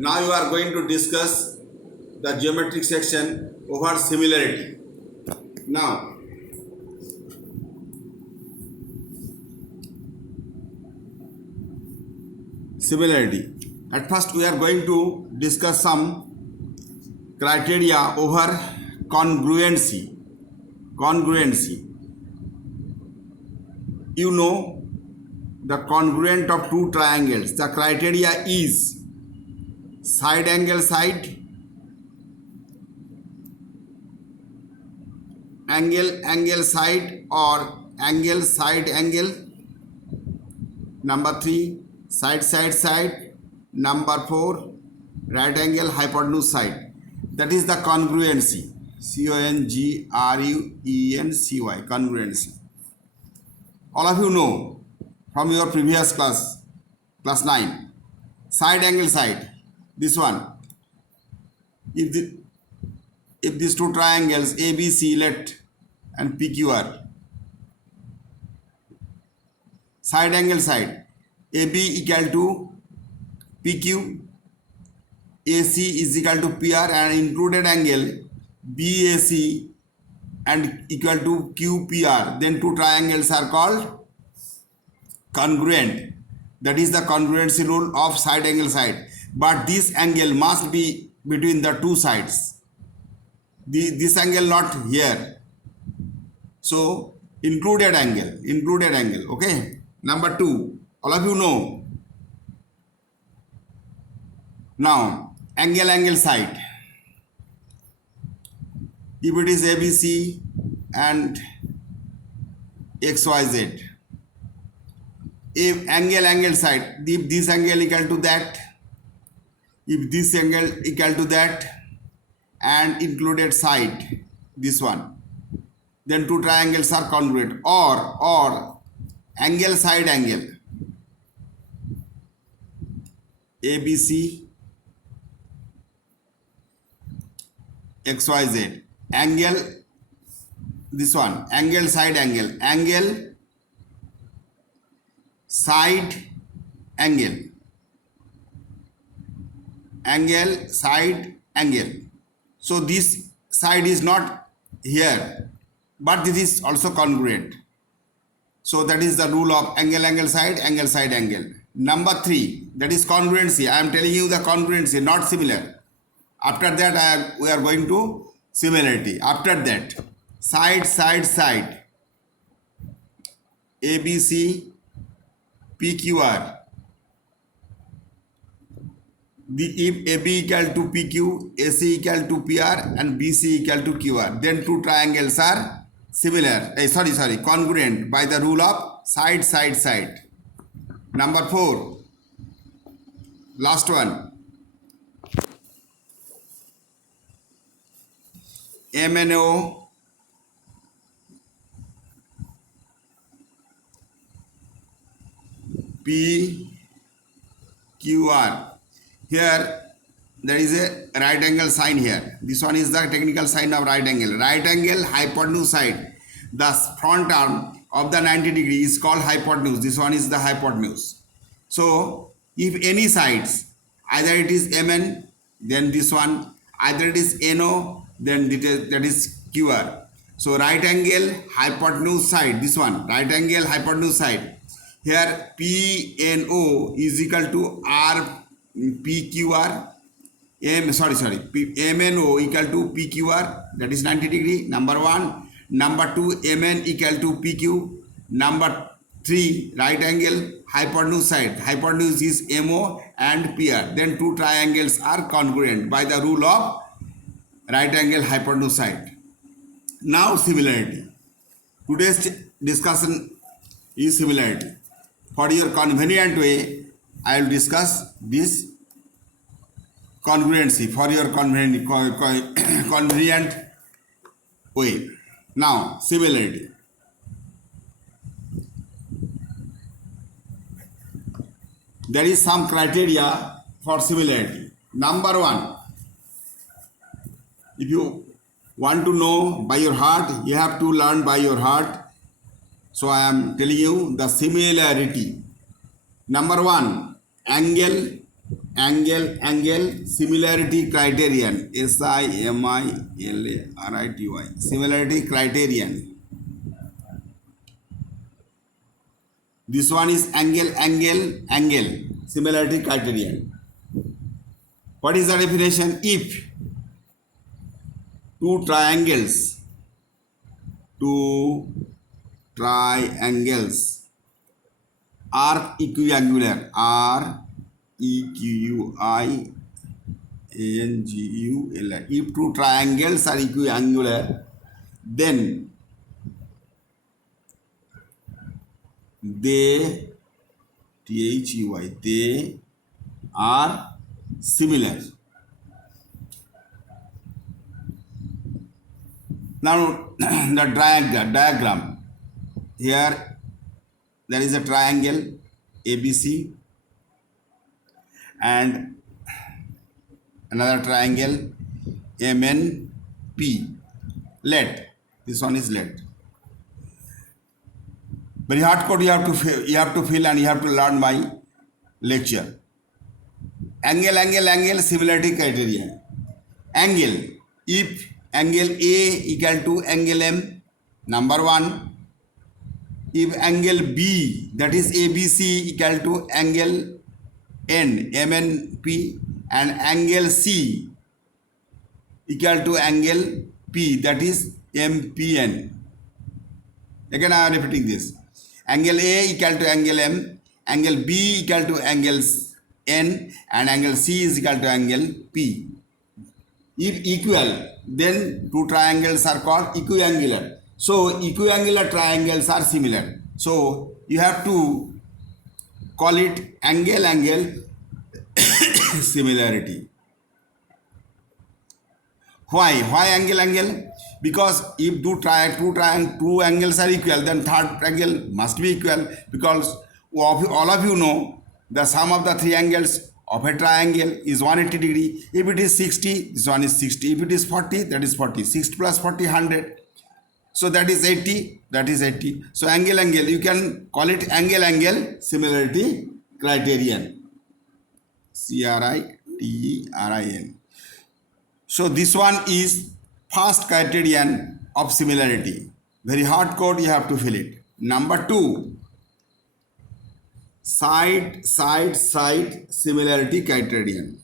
Now you are going to discuss the geometric section over similarity. Now, similarity. At first we are going to discuss some criteria over congruency. Congruency. You know the congruent of two triangles. The criteria is side angle side, angle side or angle side angle. Number 3, side. Number 4, right angle hypotenuse side. That is the congruency. Congruency. Congruency. All of you know from your previous class 9. Side angle side. This one. If these two triangles ABC, let and PQR, side angle side, AB equal to PQ, AC is equal to PR, and included angle BAC and equal to QPR, then two triangles are called congruent. That is the congruency rule of side angle side. But this angle must be between the two sides. This angle not here. So included angle. Okay. Number 2, all of you know. Now angle side. If it is ABC and XYZ, if angle side, if this angle equal to that, if this angle equal to that, and included side, this one, then two triangles are congruent. Or angle side angle, ABC XYZ, angle, this one, angle side angle side side angle. So this side is not here, but this is also congruent. So that is the rule of angle side angle. Number 3, that is congruency. I am telling you the congruency, not similar. After that we are going to similarity. After that, side, ABC PQR. If AB equal to PQ, AC equal to PR, and BC equal to QR, then two triangles are similar. Congruent by the rule of side. Number 4, last one, MNO PQR. Here there is a right angle sign here. This one is the technical sign of right angle. Right angle hypotenuse side. The front arm of the 90 degree is called hypotenuse. This one is the hypotenuse. So if any sides, either it is MN, then this one, either it is NO, then that is QR. So right angle hypotenuse side, this one, right angle hypotenuse side. Here PNO is equal to RPQR. MNO equal to PQR, that is 90 degree. Number 1. Number 2, MN equal to PQ. Number 3, right angle hypotenuse side. Hypotenuse is MO and PR. Then two triangles are congruent by the rule of right angle hypotenuse side. Now similarity. Today's discussion is similarity. For your convenient way, I will discuss this congruency for your convenient way. Now similarity. There is some criteria for similarity. Number 1, if you want to know by your heart, you have to learn by your heart. So I am telling you the similarity. Number 1, angle angle similarity criterion, SIMILARITY, similarity criterion. This one is angle similarity criterion. What is the definition? If two triangles are equiangular, EQUIANGULAR. If two triangles are equiangular, then they are similar. Now the diagram. Here there is a triangle ABC and another triangle MNP. Let. This one is let. Very hard code you have to fill and you have to learn my lecture. Angle similarity criterion. Angle. If angle A equal to angle M, number 1. If angle B, that is ABC, equal to angle N, MNP, and angle C equal to angle P, that is MPN. Again I am repeating this. Angle A equal to angle M, angle B equal to angle N, and angle C is equal to angle P. If equal, then two triangles are called equiangular. So equiangular triangles are similar. So you have to call it angle similarity. Why angle? Because if two angles are equal, then third angle must be equal, because all of you know the sum of the three angles of a triangle is 180 degree. If it is 60, this one is 60. If it is 40, that is 40. 60 plus 40, 100. So that is 80, that is 80. So angle, you can call it angle similarity criterion. CRITERIN. So this one is first criterion of similarity. Very hard code, you have to fill it. Number 2, side similarity criterion.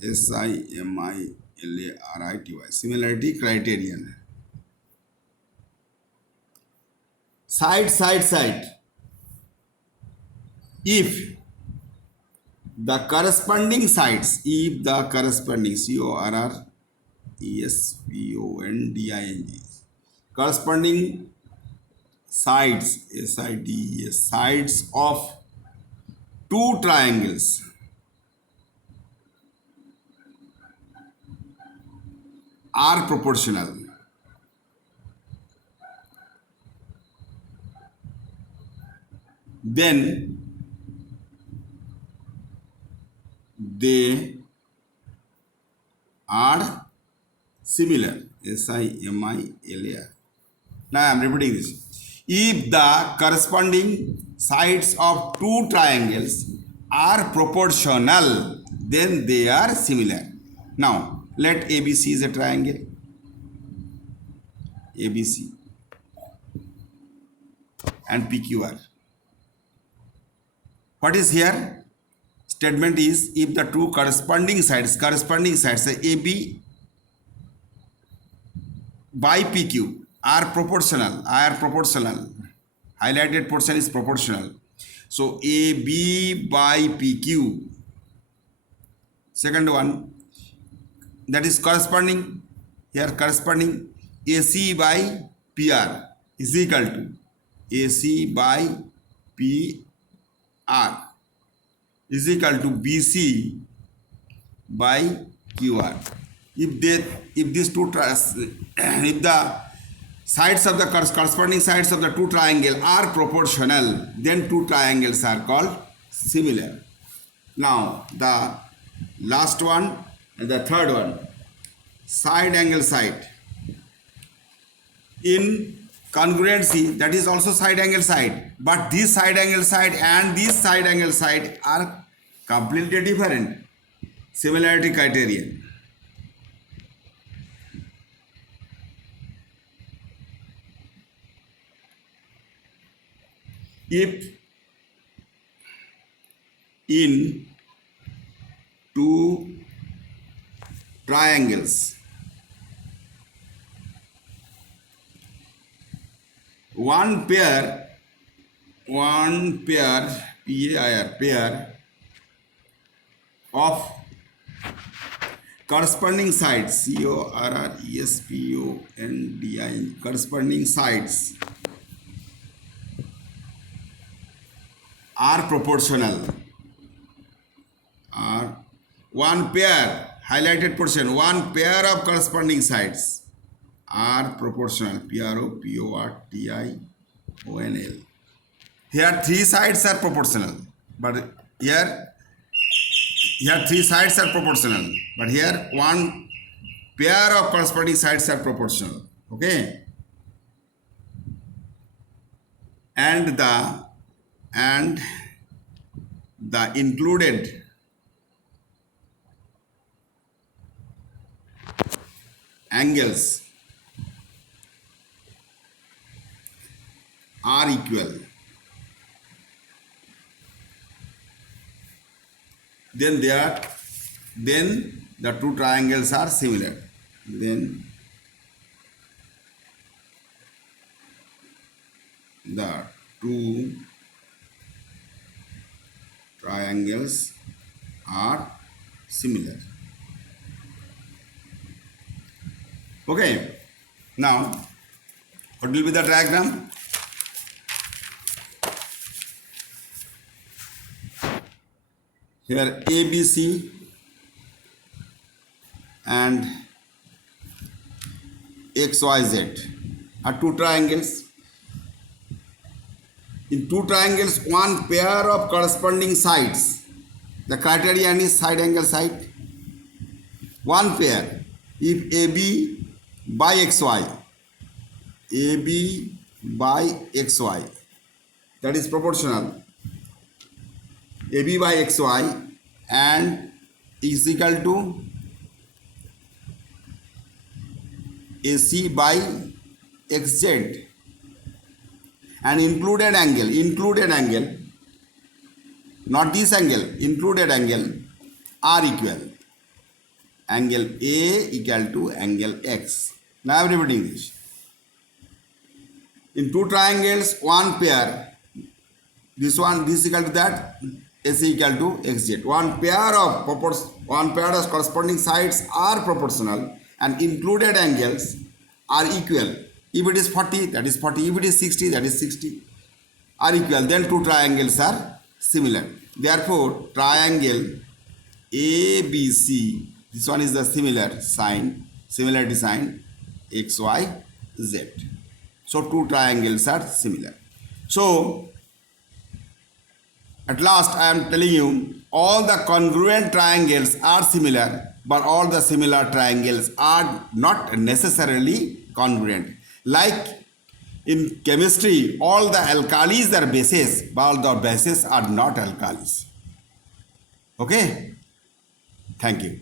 SIMILARITY, similarity criterion. Side. If the corresponding sides, CORRESPONDING, corresponding sides, SIDES, sides of two triangles are proportional, then they are similar. SIMILAR. Now I am repeating this. If the corresponding sides of two triangles are proportional, then they are similar. Now let ABC is a triangle. ABC and PQR. What is here? Statement is, if the two corresponding sides, AB by PQ are proportional. Highlighted portion is proportional. So AB by PQ. Second one, that is corresponding. Here corresponding AC by PR is equal to AC by PR is equal to BC by QR. If the sides of the corresponding sides of the two triangles are proportional, then two triangles are called similar. Now the last one and the third one, side angle side. In congruency, that is also side angle side, but this side angle side and this side angle side are completely different. Similarity criterion. If in two triangles, one pair pair of corresponding sides, correspondi, corresponding sides are proportional. Are one pair, highlighted portion, one pair of corresponding sides are proportional. P-R-O-P-O-R-T-I-O-N-L. Here three sides are proportional, but here three sides are proportional, but here one pair of corresponding sides are proportional. Okay, and the included angles are equal, then the two triangles are similar. Then the two triangles are similar. Okay, now what will be the diagram? Here ABC and XYZ are two triangles. In two triangles, one pair of corresponding sides. The criterion is side angle side. One pair. If AB by XY, AB by XY, that is proportional. AB by XY and is equal to AC by XZ, and included angle, not this angle, included angle are equal. Angle A equal to angle X. Now I am repeating this. In two triangles, one pair, this equal to that, AC equal to XZ. One pair of corresponding sides are proportional and included angles are equal. If it is 40, that is 40. If it is 60, that is 60. Are equal. Then two triangles are similar. Therefore, triangle ABC, this one is the similarity sign, XYZ. So, two triangles are similar. So, at last I am telling you, all the congruent triangles are similar, but all the similar triangles are not necessarily congruent. Like in chemistry, all the alkalis are bases, but all the bases are not alkalis. Okay? Thank you.